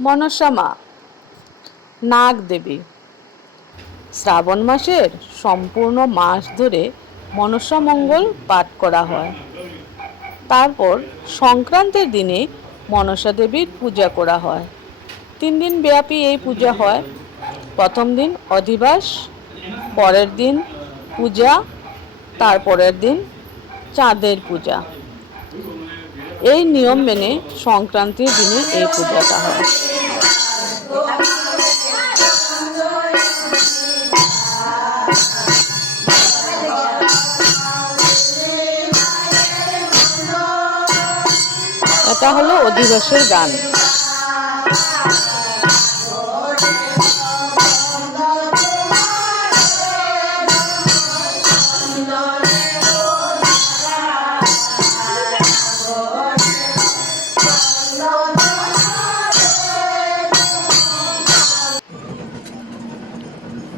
মনসা মা, নাগ দেবী। শ্রাবণ মাসের সম্পূর্ণ মাস ধরে মনসা মঙ্গল পাঠ করা হয়। তারপর সংক্রান্তের দিনে মনসা দেবীর পূজা করা হয়। তিন দিন ব্যাপী এই পূজা হয়। প্রথম দিন অধিবাস, পরের দিন পূজা, তারপরের দিন চাঁদের পূজা। এই নিয়ম মেনে সংক্রান্তির দিনে এই পূজাটা হয়। এটা হলো অধিবাসের গান।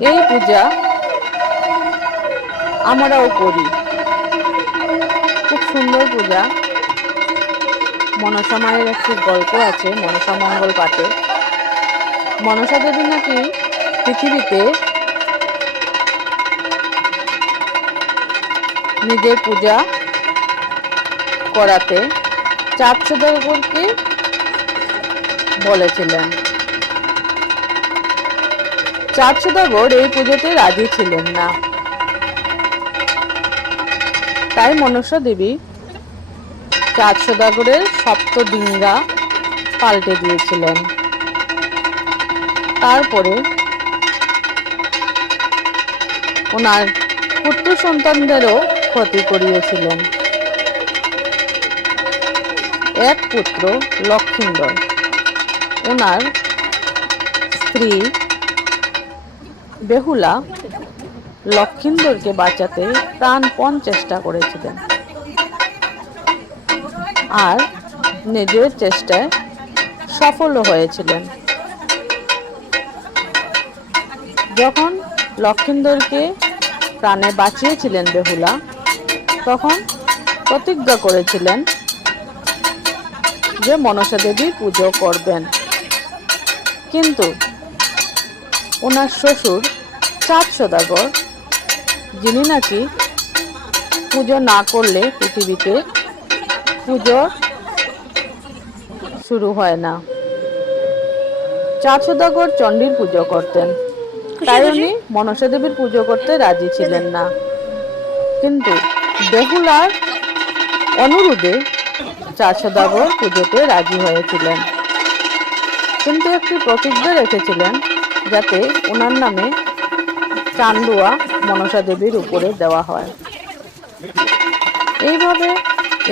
এই পূজা আমরাও করি। খুব সুন্দর পূজা। মনসা মায়ের একটি গল্প আছে, মনসা মঙ্গল পাঠে। মনসা দেবী নাকি পৃথিবীতে নিজের পূজা করাতে চাঁদ সদাগরকে বলেছিলেন। চাঁদ সদাগর এই পুজোতে রাজি ছিলেন না। তাই মনসা দেবী চাঁদ সদাগরের সপ্ত ডিঙ্গা পাল্টে দিয়েছিলেন। তারপরে ওনার পুত্র সন্তানদেরও ক্ষতি করিয়েছিলেন। এক পুত্র লক্ষ্মীন্দর ওনার স্ত্রী বেহুলা লক্ষিন্দরকে বাঁচাতে প্রাণপণ চেষ্টা করেছিলেন। আর নিজের চেষ্টায় সফলও হয়েছিলেন। যখন লক্ষিন্দরকে প্রাণে বাঁচিয়েছিলেন বেহুলা, তখন প্রতিজ্ঞা করেছিলেন যে মনসা দেবী পুজো করবেন। কিন্তু ওনার শ্বশুর চাঁদ সদাগর যিনি নাকি পুজো না করলে পৃথিবীতে পুজো শুরু হয় না। চাঁদ সদাগর চণ্ডীর পুজো করতেন। তাই উনি মনসা দেবীর পুজো করতে রাজি ছিলেন না। কিন্তু বেহুলার অনুরোধে চাঁদ সদাগর পুজোতে রাজি হয়েছিলেন। কিন্তু একটি প্রতিজ্ঞা রেখেছিলেন যাতে ওনার নামে চান্দুয়া মনসা দেবীর উপরে দেওয়া হয়। এইভাবে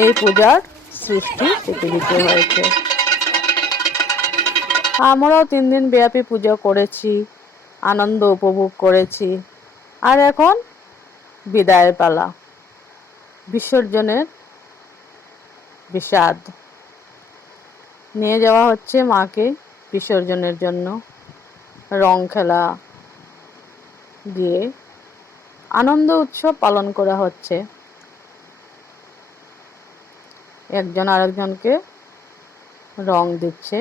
এই পূজার সৃষ্টি পৃথিবীতে হয়েছে। আমরাও তিন দিন ব্যাপী পুজো করেছি, আনন্দ উপভোগ করেছি, আর এখন বিদায়ের পালা। বিসর্জনের বিষাদ। নিয়ে যাওয়া হচ্ছে মাকে বিসর্জনের জন্য। রং খেলা দিয়ে আনন্দ উৎসব পালন করা হচ্ছে। একজন আরেকজনকে রং দিচ্ছে।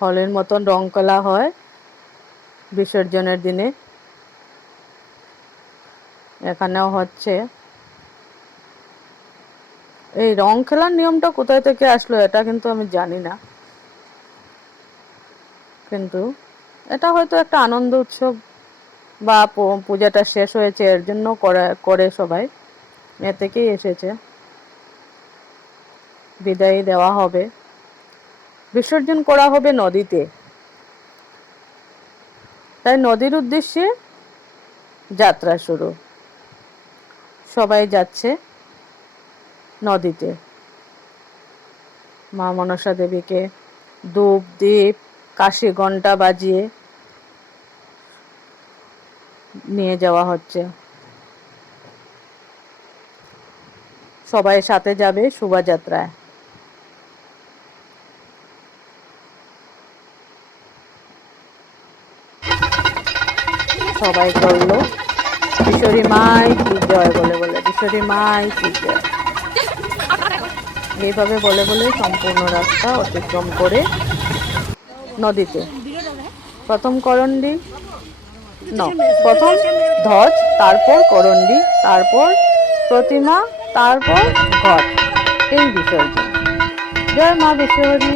হলের মতন রং খেলা হয় বিসর্জনের দিনে। এখানেও হচ্ছে এই রং খেলার নিয়মটা কোথায় থেকে আসলো এটা কিন্তু আমি জানি না। কিন্তু এটা হয়তো একটা আনন্দ উৎসব বা পূজাটা শেষ হয়েছে, এর জন্য করে সবাই। এ থেকেই এসেছে। বিদায় দেওয়া হবে। বিসর্জন করা হবে নদীতে। তাই নদীর উদ্দেশ্যে যাত্রা শুরু। সবাই যাচ্ছে। নদীতে। মা মনসা দেবীকে ধূপ দীপ, কাশি ঘণ্টা বাজিয়ে নিয়ে যাওয়া হচ্ছে। সবাই সাথে যাবে শোভাযাত্রায়। সবাই করল কিশোরী মাই কি জয় বলে বলে, কিশোরী মাই কি জয়। এইভাবে বলে বলে সম্পূর্ণ রাস্তা অতিক্রম করে নদীতে। প্রথম করণ্ডি, ন। প্রথম ধ্বজ, তারপর করণ্ডি, তারপর প্রতিমা, তারপর ঘট। এই বিসর্জন। জয় মা বিশ্বহরী